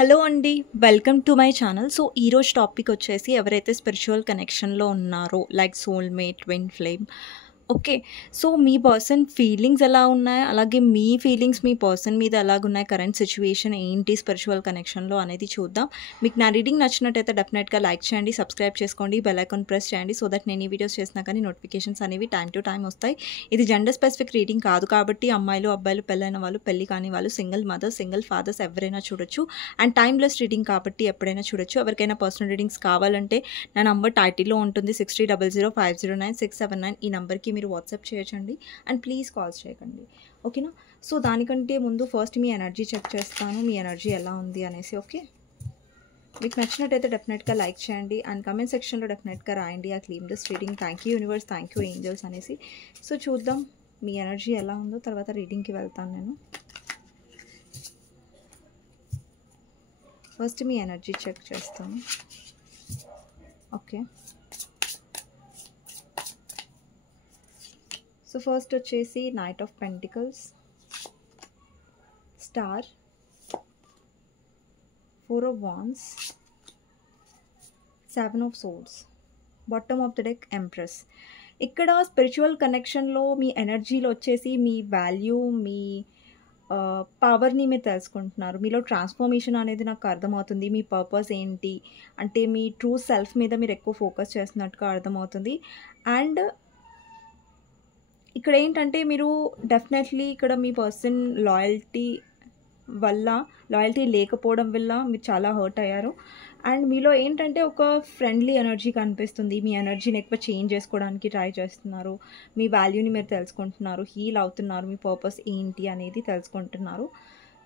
Hello అండి. Welcome to my channel. So, ఈరోజు topic వచ్చేసి ఎవరైతే స్పిరిచువల్ కనెక్షన్‌లో ఉన్నారో like soulmate, twin flame. Okay. So, మీ పర్సన్ ఫీలింగ్స్ ఎలా ఉన్నాయి? అలాగే మీ ఫీలింగ్స్ మీ పర్సన్ మీద ఎలాగున్నాయి? కరెంట్ సిట్యుయేషన్ ఏంటి స్పిరిచువల్ కనెక్షన్‌లో అనేది చూద్దాం. మీకు నా రీడింగ్ నచ్చినట్టయితే డెఫినెట్‌గా లైక్ చేయండి, సబ్స్క్రైబ్ చేసుకోండి, బెల్ ఐకాన్ ప్రెస్ చేయండి. సో దట్ నేను ఈ వీడియోస్ చేసినా కానీ నోటిఫికేషన్స్ అనేవి టైమ్ టు టైమ్ వస్తాయి. ఇది జెండర్ స్పెసిఫిక్ రీడింగ్ కాదు కాబట్టి అమ్మాయిలు, అబ్బాయిలు, పెళ్ళైన వాళ్ళు, పెళ్లి కాని వాళ్ళు, సింగిల్ మదర్, సింగిల్ ఫాదర్స్ ఎవరైనా చూడొచ్చు. అండ్ టైమ్లెస్ రీడింగ్ కాబట్టి ఎప్పుడైనా చూడొచ్చు. ఎవరికైనా పర్సనల్ రీడింగ్స్ కావాలంటే నా నంబర్ టైటిల్లో ఉంటుంది 6300509679. ఈ నెంబర్కి మీరు వాట్సాప్ చేయొచ్చండి. అండ్ ప్లీజ్ కాల్స్ చేయకండి, ఓకేనా? సో దానికంటే ముందు ఫస్ట్ మీ ఎనర్జీ చెక్ చేస్తాను, మీ ఎనర్జీ ఎలా ఉంది అనేసి. ఓకే, మీకు నచ్చినట్టయితే డెఫినెట్గా లైక్ చేయండి అండ్ కమెంట్ సెక్షన్లో డెఫినెట్గా రాయండి I claim this reading, thank you universe, thank you angels అనేసి. సో చూద్దాం మీ ఎనర్జీ ఎలా ఉందో, తర్వాత రీడింగ్కి వెళ్తాను నేను. ఫస్ట్ మీ ఎనర్జీ చెక్ చేస్తాను. ఓకే, సో ఫస్ట్ వచ్చేసి knight of pentacles, star, 4 of wands, 7 of swords, bottom of the deck empress. ఇక్కడ స్పిరిచువల్ కనెక్షన్లో మీ ఎనర్జీలో వచ్చేసి మీ వాల్యూ, మీ పవర్ని మీరు తెలుసుకుంటున్నారు. మీలో ట్రాన్స్ఫర్మేషన్ అనేది నాకు అర్థమవుతుంది. మీ పర్పస్ ఏంటి అంటే మీ ట్రూ సెల్ఫ్ మీద మీరు ఎక్కువ ఫోకస్ చేస్తున్నట్టుగా అర్థమవుతుంది. అండ్ ఇక్కడ ఏంటంటే మీరు డెఫినెట్లీ ఇక్కడ మీ పర్సన్ లాయల్టీ లేకపోవడం వల్ల మీరు చాలా హర్ట్ అయ్యారు. అండ్ మీలో ఏంటంటే ఒక ఫ్రెండ్లీ ఎనర్జీ కనిపిస్తుంది. మీ ఎనర్జీని ఎక్కువ చేంజ్ చేసుకోవడానికి ట్రై చేస్తున్నారు. మీ వాల్యూని మీరు తెలుసుకుంటున్నారు, హీల్ అవుతున్నారు, మీ పర్పస్ ఏంటి అనేది తెలుసుకుంటున్నారు.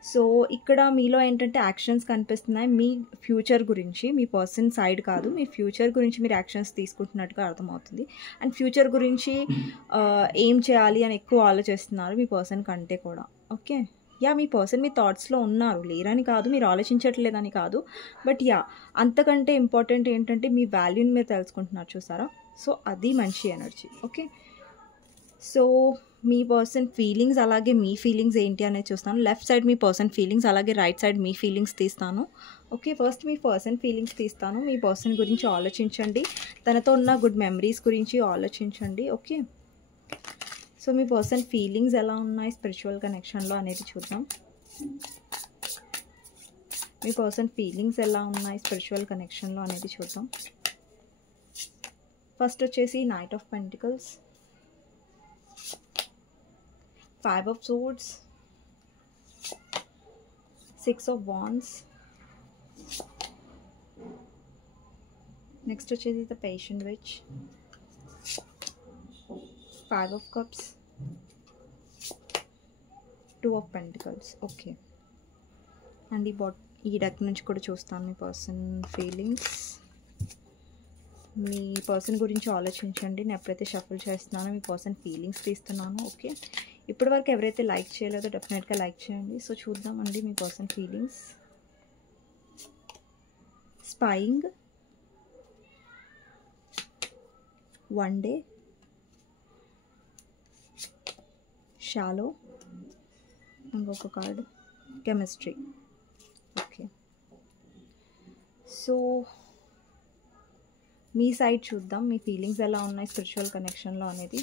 సో ఇక్కడ మీలో ఏంటంటే యాక్షన్స్ కనిపిస్తున్నాయి మీ ఫ్యూచర్ గురించి. మీ పర్సన్ సైడ్ కాదు, మీ ఫ్యూచర్ గురించి మీరు యాక్షన్స్ తీసుకుంటున్నట్టుగా అర్థమవుతుంది. అండ్ ఫ్యూచర్ గురించి ఏం చేయాలి అని ఎక్కువ ఆలోచిస్తున్నారు మీ పర్సన్ కంటే కూడా. ఓకే, యా మీ పర్సన్ మీ థాట్స్లో ఉన్నారు, లేరని కాదు, మీరు ఆలోచించట్లేదని కాదు. బట్ యా అంతకంటే ఇంపార్టెంట్ ఏంటంటే మీ వాల్యూని మీరు తెలుసుకుంటున్నారు, చూసారా? సో అది మంచి ఎనర్జీ. ఓకే, సో మీ పర్సన్ ఫీలింగ్స్ అలాగే మీ ఫీలింగ్స్ ఏంటి అనేది చూస్తాను. లెఫ్ట్ సైడ్ మీ పర్సన్ ఫీలింగ్స్, అలాగే రైట్ సైడ్ మీ ఫీలింగ్స్ తీస్తాను. ఓకే, ఫస్ట్ మీ పర్సన్ ఫీలింగ్స్ తీస్తాను. మీ పర్సన్ గురించి ఆలోచించండి, తనతో ఉన్న గుడ్ మెమరీస్ గురించి ఆలోచించండి. ఓకే, సో మీ పర్సన్ ఫీలింగ్స్ ఎలా ఉన్నాయి స్పిరిచువల్ కనెక్షన్లో అనేది చూద్దాం. మీ పర్సన్ ఫీలింగ్స్ ఎలా ఉన్నాయి స్పిరిచువల్ కనెక్షన్లో అనేది చూద్దాం. ఫస్ట్ వచ్చేసి knight of pentacles, 5 of swords, 6 of wands, next వచ్చేసి the patient witch, 5 of cups, 2 of pentacles. Okay, and ఈ డెక్ నుంచి కూడా చూస్తాను మీ పర్సన్ ఫీలింగ్స్. మీ పర్సన్ గురించి ఆలోచించండి. నేను ఎప్పుడైతే షఫల్ చేస్తున్నానో మీ పర్సన్ ఫీలింగ్స్ తీస్తున్నాను. ఓకే, ఇప్పటివరకు ఎవరైతే లైక్ చేయలేదో డెఫినెట్గా లైక్ చేయండి. సో చూద్దామండి మీ person feelings. Spying, one day, shallow, ఇంకొక కార్డు కెమిస్ట్రీ. ఓకే, సో మీ సైడ్ చూద్దాం మీ ఫీలింగ్స్ ఎలా ఉన్నాయి స్పిరిచువల్ కనెక్షన్లో అనేది.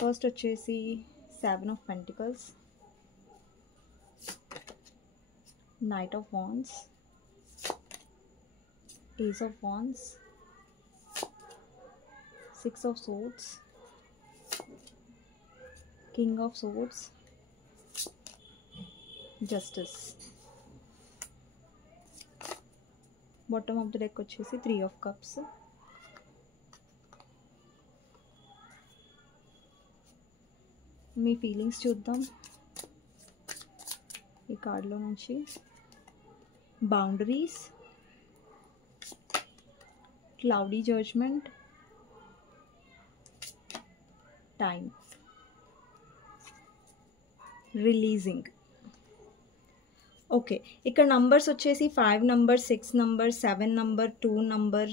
ఫస్ట్ వచ్చేసి 7 of pentacles, Knight of wands, Ace of wands, 6 of swords, King of swords, Justice. Bottom of the deck వచ్చేసి 3 of cups. Me feelings చూద్దాం ఈ కార్డులో నుంచి. Boundaries, cloudy judgement, time, releasing. Okay, ఇక్కడ నంబర్స్ వచ్చేసి 5 number, 6 number, 7 number, 2 number,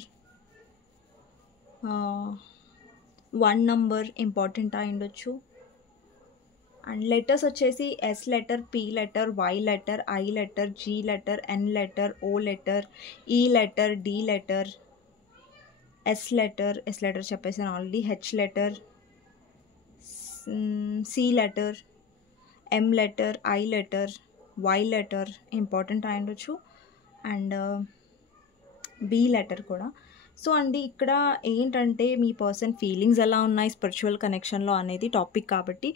1 number important అయి ఉండొచ్చు. And letters వచ్చేసి S letter, P letter, Y letter, I letter, G letter, N letter, O letter, E letter, D letter, S letter చెప్పేసాను already, H letter, C letter, M letter, I letter, Y letter important అయి ఉండొచ్చు, and B letter కూడా. So అండి ఇక్కడ ఏంటంటే మీ person feelings ఎలా ఉన్నాయి spiritual కనెక్షన్లో అనేది టాపిక్ కాబట్టి,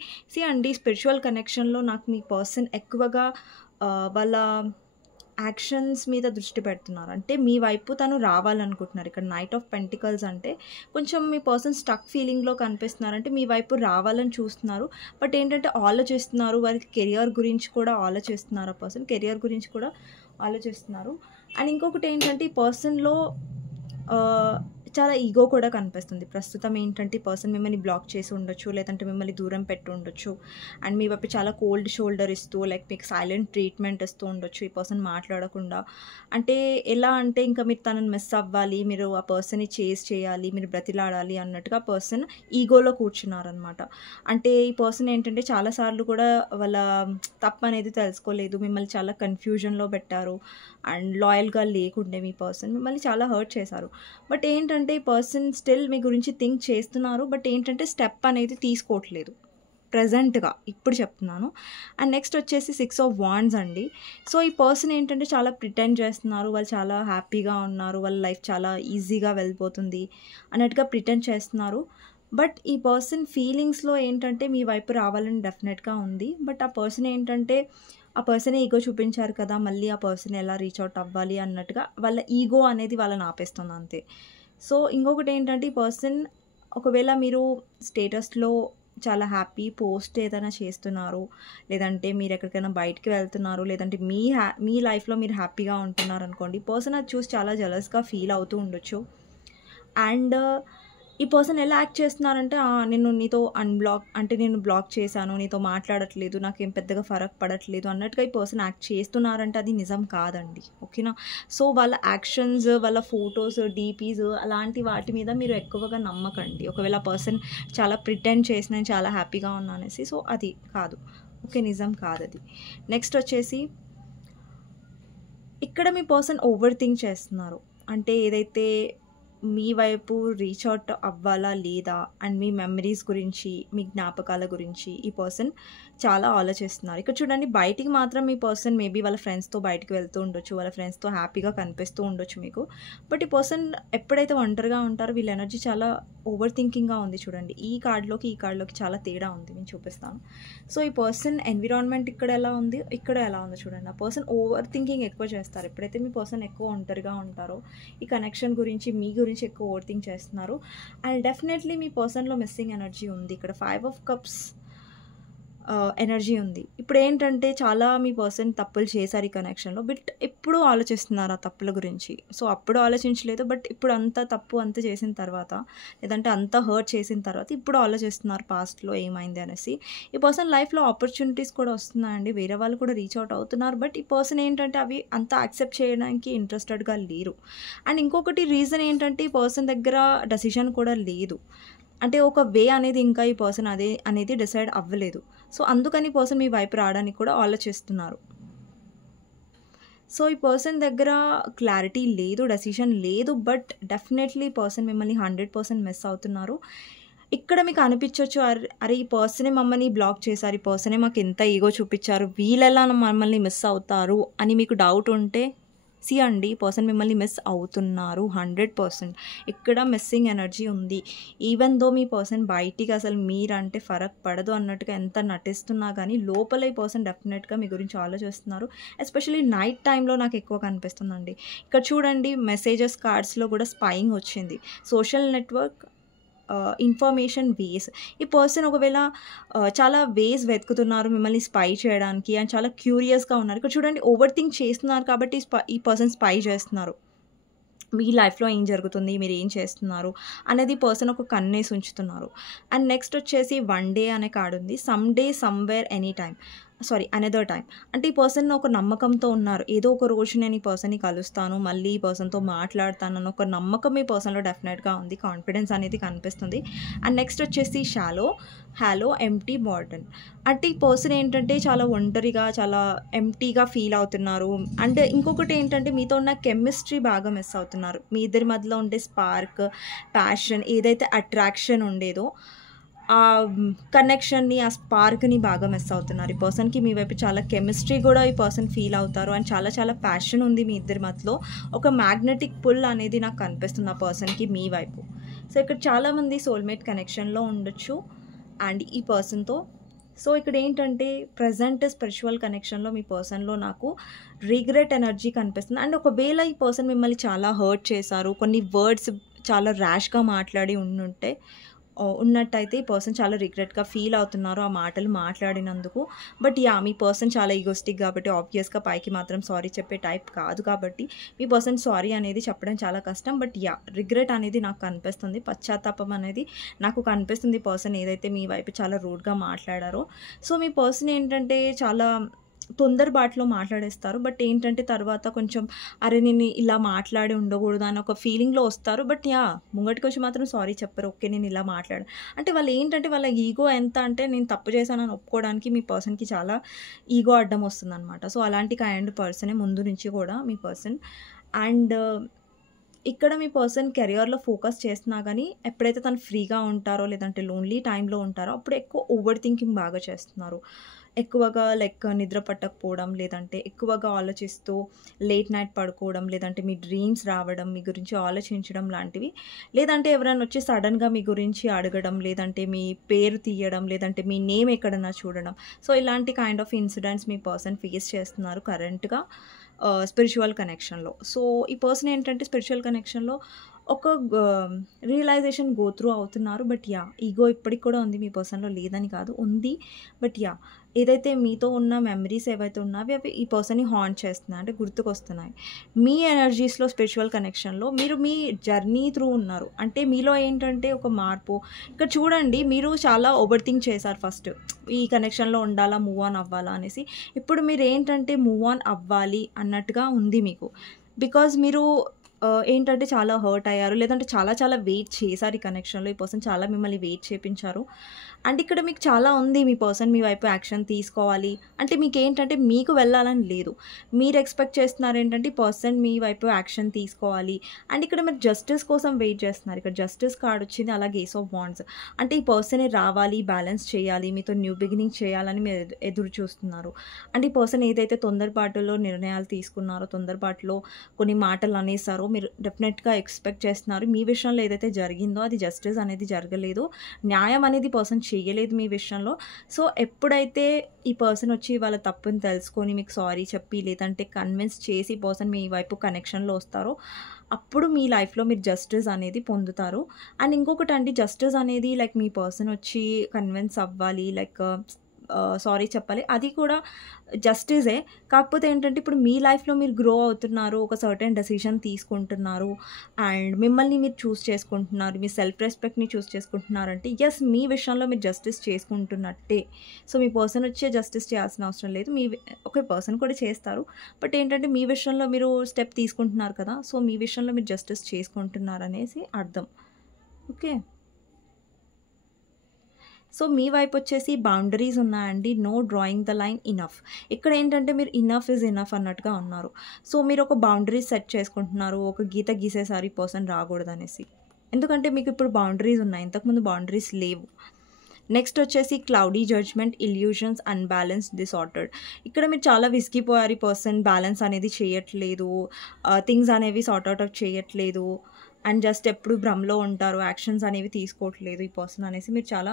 అండి స్పిరిచువల్ కనెక్షన్లో నాకు మీ పర్సన్ ఎక్కువగా వాళ్ళ యాక్షన్స్ మీద దృష్టి పెడుతున్నారు. అంటే మీ వైపు తను రావాలనుకుంటున్నారు. ఇక్కడ నైట్ ఆఫ్ పెంటికల్స్ అంటే కొంచెం మీ పర్సన్ స్టక్ ఫీలింగ్లో కనిపిస్తున్నారు. అంటే మీ వైపు రావాలని చూస్తున్నారు, బట్ ఏంటంటే ఆలోచిస్తున్నారు. వారికి కెరియర్ గురించి కూడా ఆలోచిస్తున్నారు. ఆ పర్సన్ కెరియర్ గురించి కూడా ఆలోచిస్తున్నారు. అండ్ ఇంకొకటి ఏంటంటే ఈ పర్సన్లో చాలా ఈగో కూడా కనిపిస్తుంది. ప్రస్తుతం ఏంటంటే ఈ పర్సన్ మిమ్మల్ని బ్లాక్ చేసి ఉండొచ్చు, లేదంటే మిమ్మల్ని దూరం పెట్టి ఉండొచ్చు, అండ్ మీ వైపు చాలా కోల్డ్ షోల్డర్ ఇస్తూ లైక్ మీకు సైలెంట్ ట్రీట్మెంట్ ఇస్తూ ఉండొచ్చు ఈ పర్సన్ మాట్లాడకుండా. అంటే ఎలా అంటే ఇంకా మీరు తనని మిస్ అవ్వాలి, మీరు ఆ పర్సన్ని చేజ్ చేయాలి, మీరు బ్రతిలాడాలి అన్నట్టుగా పర్సన్ ఈగోలో కూర్చున్నారనమాట. అంటే ఈ పర్సన్ ఏంటంటే చాలాసార్లు కూడా వాళ్ళ తప్పు అనేది తెలుసుకోలేదు, మిమ్మల్ని చాలా కన్ఫ్యూజన్లో పెట్టారు, అండ్ లాయల్గా లేకుండే మీ పర్సన్ మిమ్మల్ని చాలా హర్ట్ చేశారు. బట్ ఏంటంటే ఈ పర్సన్ స్టిల్ మీ గురించి థింక్ చేస్తున్నారు, బట్ ఏంటంటే స్టెప్ అనేది తీసుకోవట్లేదు ప్రజెంట్గా, ఇప్పుడు చెప్తున్నాను. అండ్ నెక్స్ట్ వచ్చేసి 6 of Wands అండి. సో ఈ పర్సన్ ఏంటంటే చాలా ప్రిటెండ్ చేస్తున్నారు, వాళ్ళు చాలా హ్యాపీగా ఉన్నారు, వాళ్ళ లైఫ్ చాలా ఈజీగా వెళ్ళిపోతుంది అన్నట్టుగా ప్రిటెండ్ చేస్తున్నారు. బట్ ఈ పర్సన్ ఫీలింగ్స్లో ఏంటంటే మీ వైపు రావాలని డెఫినెట్గా ఉంది. బట్ ఆ పర్సన్ ఏంటంటే ఆ పర్సనే ఈగో చూపించారు కదా, మళ్ళీ ఆ పర్సన్ ఎలా రీచ్ అవుట్ అవ్వాలి అన్నట్టుగా వాళ్ళ ఈగో అనేది వాళ్ళని ఆపేస్తుంది అంతే. సో ఇంకొకటి ఏంటంటే ఈ పర్సన్ ఒకవేళ మీరు స్టేటస్లో చాలా హ్యాపీ పోస్ట్ ఏదైనా చేస్తున్నారు, లేదంటే మీరు ఎక్కడికైనా బయటికి వెళ్తున్నారు, లేదంటే మీ లైఫ్లో మీరు హ్యాపీగా ఉంటున్నారు అనుకోండి, పర్సన్ అది చూసి చాలా జెలస్గా ఫీల్ అవుతూ ఉండొచ్చు. అండ్ ఈ పర్సన్ ఎలా యాక్ట్ చేస్తున్నారంటే నేను నీతో నేను బ్లాక్ చేశాను, నీతో మాట్లాడట్లేదు, నాకేం పెద్దగా ఫరక్ పడట్లేదు అన్నట్టుగా ఈ పర్సన్ యాక్ట్ చేస్తున్నారంటే అది నిజం కాదండి, ఓకేనా. సో వాళ్ళ యాక్షన్స్, వాళ్ళ ఫొటోస్, డీపీస్ అలాంటి వాటి మీద మీరు ఎక్కువగా నమ్మకండి. ఒకవేళ పర్సన్ చాలా ప్రిటెండ్ చేసి నేను చాలా హ్యాపీగా ఉన్నా అనేసి, సో అది కాదు, ఓకే, నిజం కాదు అది. నెక్స్ట్ వచ్చేసి ఇక్కడ మీ పర్సన్ ఓవర్ థింక్ చేస్తున్నారు. అంటే ఏదైతే మీ వైపు రీచ్ అవుట్ అవ్వాలా లేదా అండ్ మీ మెమరీస్ గురించి, మీ జ్ఞాపకాల గురించి ఈ పర్సన్ చాలా ఆలోచిస్తున్నారు. ఇక్కడ చూడండి, బయటికి మాత్రం మీ పర్సన్ మేబీ వాళ్ళ ఫ్రెండ్స్తో బయటికి వెళ్తూ ఉండొచ్చు, వాళ్ళ ఫ్రెండ్స్తో హ్యాపీగా కనిపిస్తూ ఉండొచ్చు మీకు. బట్ ఈ పర్సన్ ఎప్పుడైతే ఒంటరిగా ఉంటారో వీళ్ళ ఎనర్జీ చాలా ఓవర్ థింకింగ్గా ఉంది. చూడండి, ఈ కార్డ్లోకి చాలా తేడా ఉంది, నేను చూపిస్తాను. సో ఈ పర్సన్ ఎన్విరాన్మెంట్ ఇక్కడ ఎలా ఉంది, ఇక్కడ ఎలా ఉందో చూడండి. ఆ పర్సన్ ఓవర్ థింకింగ్ ఎక్కువ చేస్తారు. ఎప్పుడైతే మీ పర్సన్ ఎక్కువ ఒంటరిగా ఉంటారో ఈ కనెక్షన్ గురించి, మీ గురించి ఎక్కువ ఓవర్ థింక్ చేస్తున్నారు. అండ్ డెఫినెట్లీ మీ పర్సన్లో మిస్సింగ్ ఎనర్జీ ఉంది. ఇక్కడ 5 of Cups ఎనర్జీ ఉంది. ఇప్పుడు ఏంటంటే చాలా మీ పర్సన్ తప్పులు చేశారు ఈ కనెక్షన్లో, బట్ ఇప్పుడు ఆలోచిస్తున్నారు ఆ తప్పుల గురించి. సో అప్పుడు ఆలోచించలేదు, బట్ ఇప్పుడు అంత చేసిన తర్వాత, లేదంటే అంత హర్ట్ చేసిన తర్వాత ఇప్పుడు ఆలోచిస్తున్నారు పాస్ట్లో ఏమైంది అనేసి. ఈ పర్సన్ లైఫ్లో ఆపర్చునిటీస్ కూడా వస్తున్నాయండి, వేరే వాళ్ళు కూడా రీచ్ అవుట్ అవుతున్నారు, బట్ ఈ పర్సన్ ఏంటంటే అవి అంత యాక్సెప్ట్ చేయడానికి ఇంట్రెస్టెడ్గా లేరు. అండ్ ఇంకొకటి రీజన్ ఏంటంటే ఈ పర్సన్ దగ్గర డెసిషన్ కూడా లేదు. అంటే ఒక వే అనేది ఇంకా ఈ పర్సన్ అనేది డిసైడ్ అవ్వలేదు. సో అందుకని పర్సన్ మీ వైపు రావడానికి కూడా ఆలోచిస్తున్నారు. సో ఈ పర్సన్ దగ్గర క్లారిటీ లేదు, డెసిషన్ లేదు, బట్ డెఫినెట్లీ పర్సన్ మిమ్మల్ని 100% మిస్ అవుతున్నారు. ఇక్కడ మీకు అనిపించవచ్చు, అరే ఈ పర్సనే మమ్మల్ని బ్లాక్ చేశారు, ఈ పర్సనే మాకు ఎంత ఈగో చూపించారు, వీళ్ళెలా మమ్మల్ని మిస్ అవుతారు అని మీకు డౌట్ ఉంటే అండి, పర్సన్ మిమ్మల్ని మిస్ అవుతున్నారు 100%. ఇక్కడ మిస్సింగ్ ఎనర్జీ ఉంది. ఈవెన్ దో మీ పర్సన్ బయటికి అసలు మీరంటే ఫరక్ పడదు అన్నట్టుగా ఎంత నటిస్తున్నా కానీ లోపల ఈ పర్సన్ డెఫినెట్గా మీ గురించి ఆలోచిస్తున్నారు. ఎస్పెషల్లీ నైట్ టైంలో నాకు ఎక్కువ కనిపిస్తుందండి. ఇక్కడ చూడండి, మెసేజెస్ కార్డ్స్లో కూడా స్పైయింగ్ వచ్చింది. సోషల్ నెట్వర్క్, ఇన్ఫర్మేషన్ వేస్. ఈ పర్సన్ ఒకవేళ చాలా వేస్ వెతుకుతున్నారు మిమ్మల్ని స్పై చేయడానికి, అండ్ చాలా క్యూరియస్గా ఉన్నారు. ఇక్కడ చూడండి, ఓవర్ థింక్ చేస్తున్నారు కాబట్టి ఈ పర్సన్ స్పై చేస్తున్నారు. మీ లైఫ్లో ఏం జరుగుతుంది, మీరు ఏం చేస్తున్నారు అనేది పర్సన్ ఒక కన్నేసి ఉంచుతున్నారు. అండ్ నెక్స్ట్ వచ్చేసి 1 day అనే కార్డు ఉంది. Some day somewhere any time. Another time. అంటే ఈ పర్సన్ ఒక నమ్మకంతో ఉన్నారు. ఏదో ఒక రోజు నేను ఈ పర్సన్‌ని కలుస్తాను, మళ్ళీ ఈ పర్సన్‌తో మాట్లాడతానన్న ఒక నమ్మకం ఈ పర్సన్‌లో డెఫినెట్‌గా ఉంది. కాన్ఫిడెన్స్ అనేది కనిపిస్తుంది. అండ్ నెక్స్ట్ వచ్చేసి హాలో ఎంప్టీ బార్డన్. అంటే ఈ పర్సన్ ఏంటంటే చాలా ఒంటరిగా, చాలా ఎంప్టీగా ఫీల్ అవుతున్నారు. అండ్ ఇంకొకటి ఏంటంటే మీతో ఉన్న కెమిస్ట్రీ బాగా మిస్ అవుతున్నారు. మీ ఇద్దరి మధ్యలో ఉండే స్పార్క్, ప్యాషన్ ఏదైతే అట్రాక్షన్ ఉండేదో ఆ కనెక్షన్‌ని, ఆ స్పార్క్‌ని బాగా మిస్ అవుతున్నారు. ఈ పర్సన్‌కి మీ వైపు చాలా కెమిస్ట్రీ గూడా ఈ పర్సన్ ఫీల్ అవుతారు. అండ్ చాలా చాలా ప్యాషన్ ఉంది మీ ఇద్దరి మధ్యలో. ఒక మ్యాగ్నెటిక్ పుల్ అనేది నాకు కనిపిస్తుంది ఆ పర్సన్‌కి మీ వైపు. సో, ఇక్కడ చాలామంది సోల్‌మేట్ కనెక్షన్‌లో ఉండొచ్చు అండ్ ఈ పర్సన్‌తో. సో, ఇక్కడేంటంటే ప్రెజెంట్ స్పిరిచువల్ కనెక్షన్‌లో మీ పర్సన్‌లో నాకు రిగ్రెట్ ఎనర్జీ కనిపిస్తుంది. అండ్ ఒకవేళ ఈ పర్సన్ మిమ్మల్ని చాలా హర్ట్ చేశారు, కొన్ని వర్డ్స్ చాలా ర్యాష్‌గా మాట్లాడి ఉన్నట్టయితే ఈ పర్సన్ చాలా రిగ్రెట్‌గా ఫీల్ అవుతున్నారు ఆ మాటలు మాట్లాడినందుకు. బట్ మీ పర్సన్ చాలా ఈగోస్టిక్ కాబట్టి ఆబ్వియస్‌గా పైకి మాత్రం సారీ చెప్పే టైప్ కాదు కాబట్టి మీ పర్సన్ సారీ అనేది చెప్పడం చాలా కష్టం. బట్ రిగ్రెట్ అనేది నాకు కనిపిస్తుంది. పశ్చాత్తాపం అనేది నాకు కనిపిస్తుంది. ఈ పర్సన్ ఏదైతే మీ వైపు చాలా రూడ్‌గా మాట్లాడారో. సో, మీ పర్సన్ ఏంటంటే చాలా తొందరపాటులో మాట్లాడేస్తారు. బట్ ఏంటంటే తర్వాత కొంచెం అరే! నేను ఇలా మాట్లాడి ఉండకూడదు అని ఒక ఫీలింగ్‌లో వస్తారు. బట్ ముంగటికొచ్చి మాత్రం సారీ చెప్పరు. ఓకే. నేను ఇలా మాట్లాడా అంటే వాళ్ళు ఏంటంటే వాళ్ళ ఈగో ఎంత అంటే నేను తప్పు చేశానని ఒప్పుకోవడానికి మీ పర్సన్‌కి చాలా ఈగో అడ్డం వస్తుందనమాట. సో, అలాంటి కైండ్ పర్సనే ముందు నుంచి కూడా మీ పర్సన్. అండ్ ఇక్కడ మీ పర్సన్ కెరియర్‌లో ఫోకస్ చేస్తున్నా గానీ, ఎప్పుడైతే తను ఫ్రీగా ఉంటారో, లేదంటే లోన్లీ టైమ్‌లో ఉంటారో, అప్పుడు ఎక్కువ ఓవర్ థింకింగ్ బాగా చేస్తున్నారు. ఎక్కువగా లైక్ నిద్ర పట్టకపోవడం, లేదంటే ఎక్కువగా ఆలోచిస్తూ లేట్ నైట్ పడుకోవడం, లేదంటే మీ డ్రీమ్స్ రావడం, మీ గురించి ఆలోచించడం లాంటివి. లేదంటే ఎవరైనా వచ్చి సడెన్‌గా మీ గురించి అడగడం, లేదంటే మీ పేరు తీయడం, లేదంటే మీ నేమ్ ఎక్కడన్నా చూడడం. సో, ఇలాంటి kind of incidents me person face చేస్తున్నారు కరెంట్‌గా స్పిరిచువల్ కనెక్షన్‌లో. సో, ఈ పర్సన్ ఏంటంటే స్పిరిచువల్ కనెక్షన్‌లో ఒక రియలైజేషన్ గో త్రూ అవుతున్నారు. బట్ ఈగో ఇప్పటికి కూడా ఉంది. మీ పర్సన్‌లో లేదని కాదు, ఉంది. బట్ ఏదైతే మీతో ఉన్న మెమరీస్ ఏవైతే ఉన్నావో అవి ఈ పర్సన్‌ని హాంట్ చేస్తున్నాయి. అంటే గుర్తుకొస్తున్నాయి. మీ ఎనర్జీస్‌లో స్పిరిచువల్ కనెక్షన్‌లో మీరు మీ జర్నీ త్రూ ఉన్నారు. అంటే మీలో ఏంటంటే ఒక మార్పు. ఇక్కడ చూడండి, మీరు చాలా ఓవర్ థింక్ చేశారు ఫస్ట్. ఈ కనెక్షన్‌లో ఉండాలా, మూవ్ ఆన్ అవ్వాలా అనేసి. ఇప్పుడు మీరేంటంటే మూవ్ ఆన్ అవ్వాలి అన్నట్టుగా ఉంది మీకు. బికాజ్ మీరు ఏంటంటే చాలా హర్ట్ అయ్యారు. లేదంటే చాలా చాలా వెయిట్ చేశారు ఈ కనెక్షన్‌లో. ఈ పర్సన్ చాలా మిమ్మల్ని వెయిట్ చేపించారు. అండ్ ఇక్కడ మీకు చాలా ఉంది. మీ పర్సన్ మీ వైపు యాక్షన్ తీసుకోవాలి. అంటే మీకేంటంటే మీకు వెళ్ళాలని లేదు. మీరు ఎక్స్‌పెక్ట్ చేస్తున్నారేంటంటే ఈ పర్సన్ మీ వైపు యాక్షన్ తీసుకోవాలి. అండ్ ఇక్కడ మీరు జస్టిస్ కోసం వెయిట్ చేస్తున్నారు. ఇక్కడ జస్టిస్ కార్డ్ వచ్చింది. అలాగే ఏస్ ఆఫ్ వాండ్స్. అంటే ఈ పర్సనే రావాలి, బ్యాలెన్స్ చేయాలి, మీతో న్యూ బిగినింగ్ చేయాలని మీరు ఎదురు చూస్తున్నారు. అండ్ ఈ పర్సన్ ఏదైతే తొందరపాటులో నిర్ణయాలు తీసుకున్నారో, తొందరపాటులో కొన్ని మాటలు అనేసారో మీరు డెఫినెట్‌గా ఎక్స్‌పెక్ట్ చేస్తున్నారు. మీ విషయంలో ఏదైతే జరిగిందో అది జస్టిస్ అనేది జరగలేదు. న్యాయం అనేది పర్సన్ చేయలేదు మీ విషయంలో. సో, ఎప్పుడైతే ఈ పర్సన్ వచ్చి వాళ్ళ తప్పుని తెలుసుకొని మీకు సారీ చెప్పి, లేదంటే కన్విన్స్ చేసి పర్సన్ మీ వైపు కనెక్షన్‌లో వస్తారో, అప్పుడు మీ లైఫ్‌లో మీరు జస్టిస్ అనేది పొందుతారు. అండ్ ఇంకొకటండి, జస్టిస్ అనేది లైక్ మీ పర్సన్ వచ్చి కన్విన్స్ అవ్వాలి, లైక్ సారీ చెప్పాలి. అది కూడా జస్టిసే. కాకపోతే ఏంటంటే ఇప్పుడు మీ లైఫ్‌లో మీరు గ్రో అవుతున్నారు. ఒక సర్టెన్ డెసిషన్ తీసుకుంటున్నారు. అండ్ మిమ్మల్ని మీరు చూజ్ చేసుకుంటున్నారు. మీ సెల్ఫ్ రెస్పెక్ట్‌ని చూజ్ చేసుకుంటున్నారంటే మీ విషయంలో మీరు జస్టిస్ చేసుకుంటున్నట్టే. సో, మీ పర్సన్ వచ్చే జస్టిస్ చేయాల్సిన అవసరం లేదు. ఒక పర్సన్ కూడా చేస్తారు. బట్ ఏంటంటే మీ విషయంలో మీరు స్టెప్ తీసుకుంటున్నారు కదా! సో, మీ విషయంలో మీరు జస్టిస్ చేసుకుంటున్నారనేసి అర్థం. ఓకే. సో, మీ వైపొచ్చేసి బౌండరీస్ ఉన్నాయండి. No drawing the line enough. ఇక్కడ ఏంటంటే మీరు ఇనఫ్ ఈజ్ ఇనఫ్ అన్నట్టుగా ఉన్నారు. సో, మీరు ఒక బౌండరీస్ సెట్ చేసుకుంటున్నారు. ఒక గీత గీసేసారి ఈ పర్సన్ రాకూడదనేసి. ఎందుకంటే మీకు ఇప్పుడు బౌండరీస్ ఉన్నాయి. ఇంతకుముందు బౌండరీస్ లేవు. నెక్స్ట్ వచ్చేసి cloudy judgement, illusions, unbalanced, disordered. ఇక్కడ మీరు చాలా విసిగిపోయారు. ఈ పర్సన్ బ్యాలెన్స్ అనేది చేయట్లేదు. థింగ్స్ అనేవి సార్ట్ ఔట్ చేయట్లేదు. అండ్ జస్ట్ ఎప్పుడు భ్రమలో ఉంటారు. యాక్షన్స్ అనేవి తీసుకోవట్లేదు ఈ పర్సన్ అనేసి మీరు చాలా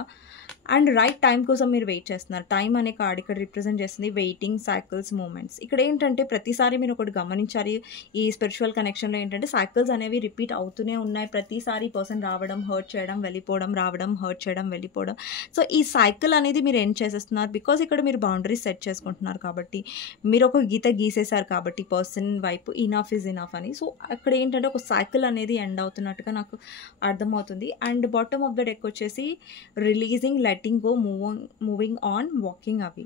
అండ్ రైట్ టైం కోసం మీరు వెయిట్ చేస్తున్నారు. టైం అనే కార్డ్ ఇక్కడ రిప్రజెంట్ చేస్తుంది వెయిటింగ్, సైకిల్స్, మూమెంట్స్. ఇక్కడ ఏంటంటే ప్రతిసారి మీరు ఒకటి గమనించాలి. ఈ స్పిరిచువల్ కనెక్షన్‌లో ఏంటంటే సైకిల్స్ అనేవి రిపీట్ అవుతూనే ఉన్నాయి. ప్రతిసారి ఈ పర్సన్ రావడం, హర్ట్ చేయడం, వెళ్ళిపోవడం, రావడం, హర్ట్ చేయడం, వెళ్ళిపోవడం. సో, ఈ సైకిల్ అనేది మీరు ఎండ్ చేసేస్తున్నారు. బికాజ్ ఇక్కడ మీరు బౌండరీస్ సెట్ చేసుకుంటున్నారు కాబట్టి. మీరు ఒక గీత గీసేశారు కాబట్టి పర్సన్ వైపు ఇనఫ్ ఈజ్ ఇనఫ్ అని. సో, అక్కడ ఏంటంటే ఒక సైకిల్ అనేది ఎండ్ అవుతున్నట్టుగా నాకు అర్థమవుతుంది. And bottom of the deck వచ్చేసి releasing, letting go, moving on, walking away.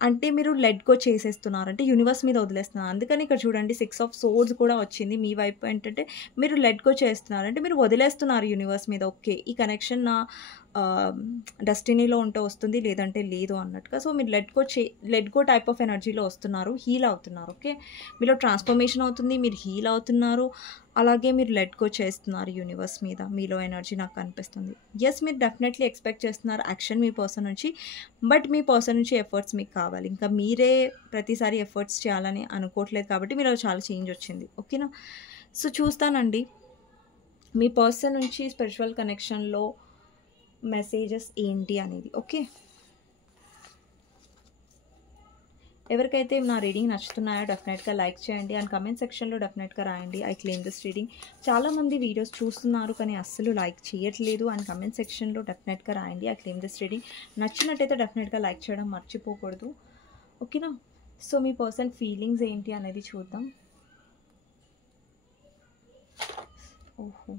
అంటే మీరు లెట్ గో చేసేస్తున్నారు. అంటే యూనివర్స్ మీద వదిలేస్తున్నారు. అందుకని ఇక్కడ చూడండి 6 ఆఫ్ సోర్డ్స్ కూడా వచ్చింది. మీ వైపు ఏంటంటే మీరు లెట్ గో చేస్తున్నారు. అంటే మీరు వదిలేస్తున్నారు యూనివర్స్ మీద. ఓకే. ఈ కనెక్షన్ నా డెస్టినీలో ఉంటే వస్తుంది, లేదంటే లేదు అన్నట్టుగా. సో మీరు లెట్ గో టైప్ ఆఫ్ ఎనర్జీలో వస్తున్నారు. హీల్ అవుతున్నారు. ఓకే. మీలో ట్రాన్స్ఫర్మేషన్ అవుతుంది. మీరు హీల్ అవుతున్నారు. అలాగే మీరు లెట్ గో చేస్తున్నారు యూనివర్స్ మీద. మీలో ఎనర్జీ నాకు కనిపిస్తుంది. ఎస్, మీరు డెఫినెట్లీ ఎక్స్పెక్ట్ చేస్తున్నారు యాక్షన్ మీ పర్సన్ నుంచి. బట్ మీ పర్సన్ నుంచి ఎఫర్ట్స్ మీకు కావాలి. ఇంకా మీరే ప్రతిసారి ఎఫర్ట్స్ చేయాలని అనుకోవట్లేదు కాబట్టి మీలో చాలా చేంజ్ వచ్చింది. ఓకేనా. సో చూస్తానండి మీ పర్సన్ నుంచి స్పిరిచువల్ కనెక్షన్లో మెసేజెస్ ఏంటి అనేది. ఓకే. ఎవరికైతే నా రీడింగ్ నచ్చుతున్నాయో డెఫినెట్గా లైక్ చేయండి అండ్ కమెంట్ సెక్షన్లో డెఫినెట్గా రాయండి ఐ క్లెయిమ్ దిస్ రీడింగ్. చాలామంది వీడియోస్ చూస్తున్నారు కానీ అస్సలు లైక్ చేయట్లేదు అండ్ కమెంట్ సెక్షన్లో డెఫినెట్గా రాయండి ఐ క్లెయిమ్ దిస్ రీడింగ్. నచ్చినట్టయితే డెఫినెట్గా లైక్ చేయడం మర్చిపోకూడదు. ఓకేనా. సో మీ పర్సన్ ఫీలింగ్స్ ఏంటి అనేది చూద్దాం. ఓహో,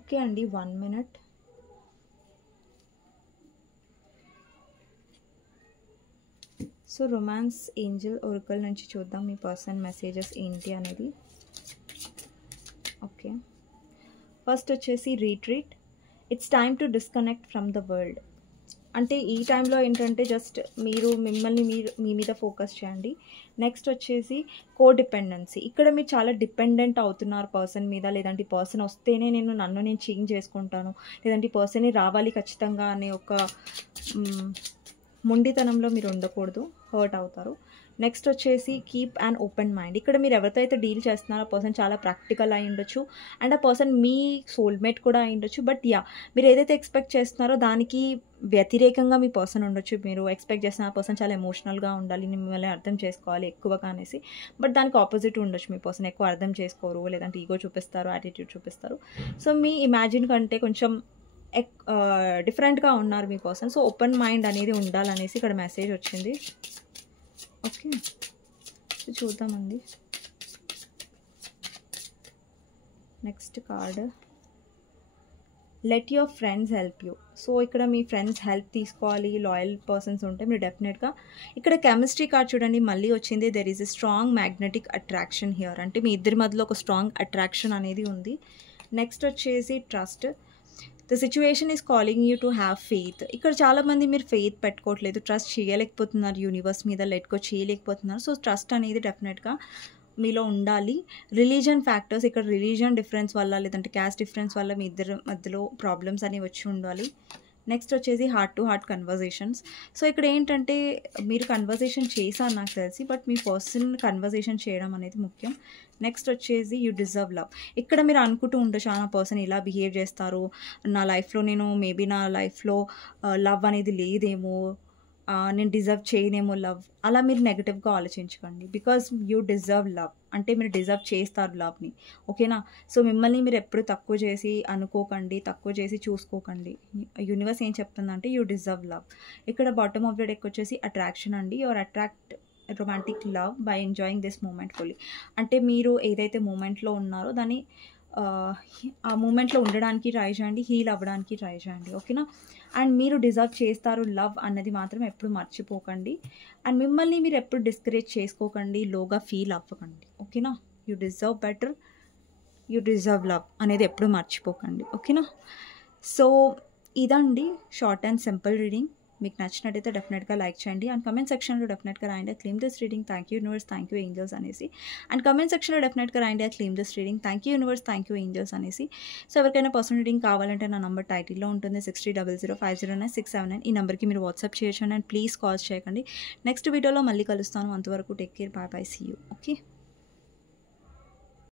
ఓకే అండి, 1 minute. So romance Angel oracle నుంచి చూద్దాం మీ పర్సన్ మెసేజెస్ ఏంటి అనేది. ఓకే. ఫస్ట్ వచ్చేసి retreat. It's time to disconnect from the world. అంటే ఈ టైంలో ఏంటంటే జస్ట్ మిమ్మల్ని మీ మీద ఫోకస్ చేయండి. నెక్స్ట్ వచ్చేసి కోడిపెండెన్సీ. ఇక్కడ మీరు చాలా డిపెండెంట్ అవుతున్నారు పర్సన్ మీద. లేదంటే ఈ పర్సన్ వస్తేనే నన్ను నేను చేంజ్ చేసుకుంటాను, లేదంటే ఈ పర్సనే రావాలి ఖచ్చితంగా అనే ఒక మొండితనంలో మీరు ఉండకూడదు, హర్ట్ అవుతారు. నెక్స్ట్ వచ్చేసి కీప్ అండ్ ఓపెన్ మైండ్. ఇక్కడ మీరు ఎవరితో అయితే డీల్ చేస్తున్నారో ఆ పర్సన్ చాలా ప్రాక్టికల్ అయి ఉండొచ్చు అండ్ ఆ పర్సన్ మీ సోల్మేట్ కూడా అయి ఉండొచ్చు. బట్ మీరు ఏదైతే ఎక్స్పెక్ట్ చేస్తున్నారో దానికి వ్యతిరేకంగా మీ పర్సన్ ఉండొచ్చు. మీరు ఎక్స్పెక్ట్ చేసిన ఆ పర్సన్ చాలా ఎమోషనల్గా ఉండాలి, మిమ్మల్ని అర్థం చేసుకోవాలి ఎక్కువగా అనేసి. బట్ దానికి ఆపోజిట్ ఉండొచ్చు. మీ పర్సన్ ఎక్కువ అర్థం చేసుకోరు, లేదంటే ఈగో చూపిస్తారు, యాటిట్యూడ్ చూపిస్తారు. సో మీ ఇమాజిన్ కంటే కొంచెం డిఫరెంట్గా ఉన్నారు మీ పర్సన్. సో ఓపెన్ మైండ్ అనేది ఉండాలనేసి ఇక్కడ మెసేజ్ వచ్చింది. ఓకే. సో చూద్దామండి. Next card, let your friends help you. So ఇక్కడ మీ ఫ్రెండ్స్ హెల్ప్ తీసుకోవాలి. లాయల్ పర్సన్స్ ఉంటే మీరు డెఫినెట్గా ఇక్కడ కెమిస్ట్రీ కార్డ్ చూడండి మళ్ళీ వచ్చింది. There is a strong magnetic attraction here. అంటే మీ ఇద్దరి మధ్యలో ఒక స్ట్రాంగ్ అట్రాక్షన్ అనేది ఉంది. నెక్స్ట్ వచ్చేసి trust. The situation is calling you to have faith. ఇక్కడ చాలామంది మీరు ఫెయిత్ పెట్టుకోవట్లేదు, ట్రస్ట్ చేయలేకపోతున్నారు యూనివర్స్ మీద, లెట్ గో చేయలేకపోతున్నారు. సో ట్రస్ట్ అనేది డెఫినెట్గా మీలో ఉండాలి. రిలీజన్ ఫ్యాక్టర్స్, ఇక్కడ రిలీజన్ డిఫరెన్స్ వల్ల లేదంటే క్యాస్ట్ డిఫరెన్స్ వల్ల మీ ఇద్దరి మధ్యలో ప్రాబ్లమ్స్ అనేవి వచ్చి ఉండాలి. నెక్స్ట్ వచ్చేసి heart to heart conversations. So ఇక్కడ ఏంటంటే మీరు కన్వర్జేషన్ చేశారు నాకు తెలిసి, బట్ మీ పర్సన్ కన్వర్జేషన్ చేయడం అనేది ముఖ్యం. నెక్స్ట్ వచ్చేసి యూ డిజర్వ్ లవ్. ఇక్కడ మీరు అనుకుంటూ ఉండొచ్చు నా పర్సన్ ఇలా బిహేవ్ చేస్తారు, నా లైఫ్లో మేబీ నా లైఫ్లో లవ్ అనేది లేదేమో, నేను డిజర్వ్ చేయనేమో లవ్. అలా మీరు నెగిటివ్గా ఆలోచించకండి. Because you deserve love. అంటే మీరు డిజర్వ్ చేస్తారు లవ్ని. ఓకేనా. సో మిమ్మల్ని మీరు ఎప్పుడు తక్కువ చేసి అనుకోకండి, తక్కువ చేసి చూసుకోకండి. యూనివర్స్ ఏం చెప్తుందంటే యూ డిజర్వ్ లవ్. ఇక్కడ బాటమ్ ఆఫ్ ద డెక్ వచ్చేసి అట్రాక్షన్ అండి. Your attract romantic love by enjoying this moment fully. అంటే మీరు ఏదైతే మూమెంట్లో ఉన్నారో దాన్ని ఆ మూమెంట్లో ఉండడానికి ట్రై చేయండి, హీల్ అవ్వడానికి ట్రై చేయండి. ఓకేనా. అండ్ మీరు డిజర్వ్ చేస్తారు లవ్ అన్నది మాత్రం ఎప్పుడు మర్చిపోకండి. అండ్ మిమ్మల్ని మీరు ఎప్పుడు డిస్కరేజ్ చేసుకోకండి, లోగా ఫీల్ అవ్వకండి. ఓకేనా. You deserve better, you deserve love అనేది ఎప్పుడు మర్చిపోకండి. ఓకేనా. సో ఇదండి షార్ట్ అండ్ సింపుల్ రీడింగ్. మీకు నచ్చినట్టయితే డెఫినెట్గా లైక్ చేయండి అండ్ కమెంట్ సెక్షన్లో డెఫినెట్గా రాయండి claim this reading, thank you universe, thank you angels అనేసి. అండ్ కమెంట్ సెక్షన్లో డెఫినెట్గా రాయండి claim this reading, thank you universe, thank you angels అనేసి. సో ఎవరికైనా పర్సనల్ రీడింగ్ కావాలంటే నా నంబర్ టైటిల్లో ఉంటుంది 6300509679. ఈ నెంబర్కి మీరు వాట్సాప్ చేయొచ్చు అండ్ ప్లీజ్ కాల్ చేయకండి. నెక్స్ట్ వీడియోలో మళ్ళీ కలుస్తాను. అంతవరకు take care, bye bye, see you. Okay.